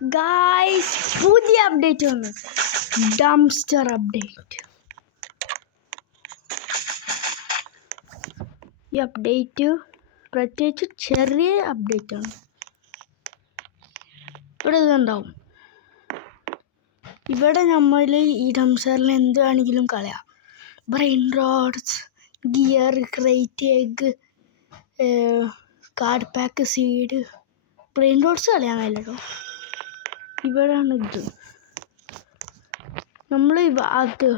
Guys, പുതിയ update വന്നു. Dumpster update. ഈ അപ്ഡേറ്റ് പ്രത്യേകിച്ച് ചെറിയ അപ്ഡേറ്റ് ആണ്. ഇവിടെ ഇതുണ്ടാവും. ഇവിടെ നമ്മൾ ഈ ഡംസ്റ്ററിൽ എന്ത് വേണമെങ്കിലും കളയാം. Brainrots, gear, crate, egg, card pack, seed. Brainrots കളയാൻ കഴിയില്ലല്ലോ. ഇവിടെയാണ് ഇത്. നമ്മൾ അത്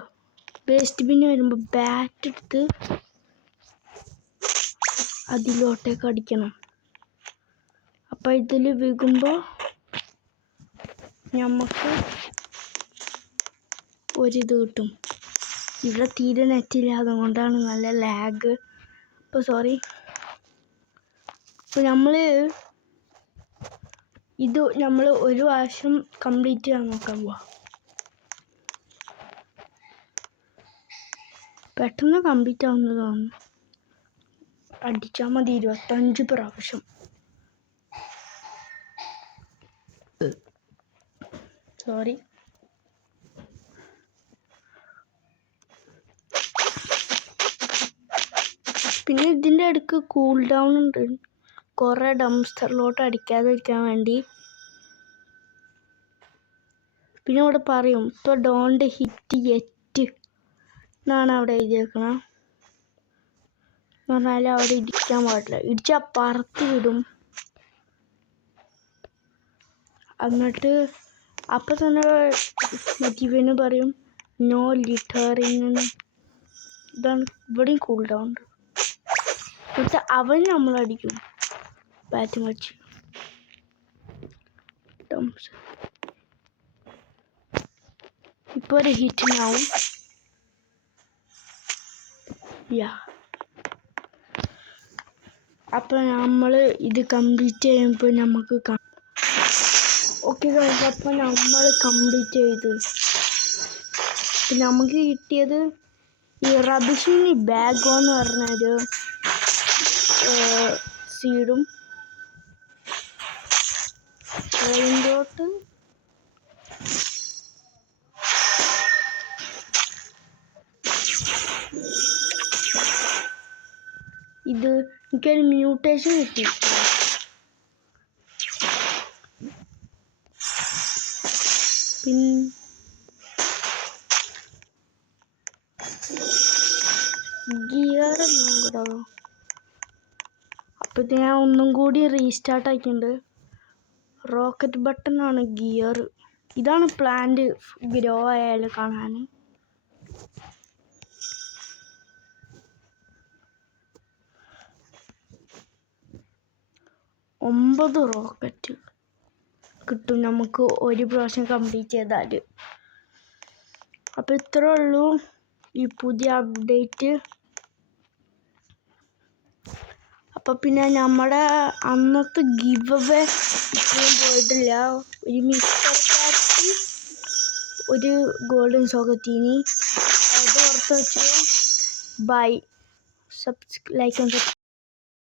വേസ്റ്റ് ബിന്ന് വരുമ്പോൾ ബാറ്റ് എടുത്ത് അതിലോട്ടേക്ക് അടിക്കണം. അപ്പം ഇതിൽ വീകുമ്പോൾ നമുക്ക് ഒരിത് കിട്ടും. ഇവിടെ തീരെ നെറ്റില്ല, അതുകൊണ്ടാണ് നല്ല ലാഗ്. അപ്പോൾ സോറി. അപ്പോൾ നമ്മൾ ഒരു പ്രാവശ്യം കംപ്ലീറ്റ് ചെയ്യാൻ നോക്കാൻ പോവാം. പെട്ടെന്ന് കംപ്ലീറ്റ് ആവുന്നത് തോന്നുന്നു. അടിച്ചാൽ മതി 25 പ്രാവശ്യം. സോറി. പിന്നെ ഇതിൻ്റെ ഇടയ്ക്ക് കൂൾ ഡൗൺ ഉണ്ട്, കുറേ ഡംസ്റ്ററിലോട്ട് അടിക്കാതിരിക്കാൻ വേണ്ടി. പിന്നെ ഇവിടെ പറയും ഇപ്പോൾ ഡോണ്ട് ഹിറ്റ് യെറ്റ് എന്നാണ് അവിടെ എഴുതിയേക്കണം. എന്ന് പറഞ്ഞാൽ അവിടെ ഇടിക്കാൻ പാടില്ല, ഇടിച്ചാൽ പറത്തി വിടും. എന്നിട്ട് അപ്പം തന്നെ ഇവന് പറയും നോ ലിറ്ററിങ്. ഇതാണ് ഇവിടെയും കൂൾ ഡൗൺ ഉണ്ട്. എന്നിട്ട് അവൻ നമ്മളടിക്കും ബാറ്റും വെച്ച്. ഇപ്പോൾ ഒരു ഹിറ്റിനാവും. അപ്പോൾ നമ്മൾ ഇത് കംപ്ലീറ്റ് ചെയ്യുമ്പോൾ നമുക്ക് ഓക്കെ ഗൈസ്, അപ്പോൾ നമ്മൾ കംപ്ലീറ്റ് ചെയ്തു. പിന്നെ നമുക്ക് കിട്ടിയത് ഈ റബിഷിന് ബാഗോ എന്ന് പറഞ്ഞൊരു സീഡും റെയിൻബോട്ട് ഇത് എനിക്കൊരു മ്യൂട്ടേഷൻ കിട്ടി. പിന്നെ ഗിയർ നോക്കട്ടോ. അപ്പോൾ ഇത് ഞാൻ ഒന്നും കൂടി റീസ്റ്റാർട്ട് ആക്കിയിട്ടുണ്ട്. റോക്കറ്റ് ബട്ടൺ ആണ് ഗിയർ. ഇതാണ് പ്ലാന്റ് ഗ്രോ ആയാൽ കാണാൻ. ഒമ്പത് റോക്കറ്റ് കിട്ടും നമുക്ക് ഒരു പ്രാവശ്യം കംപ്ലീറ്റ് ചെയ്താൽ. അപ്പോൾ ഇത്രേ ഉള്ളൂ ഈ പുതിയ അപ്ഡേറ്റ്. അപ്പോൾ പിന്നെ നമ്മുടെ അന്നത്തെ ഗിവ് അവേ ഇപ്പോഴും പോയിട്ടില്ല. ഒരു മിസ്റ്റർ കാറ്റ്, ഒരു ഗോൾഡൻ സോക്കറ്റീനി. അത് ഓർത്ത് വെച്ചോ. ബൈ. Like and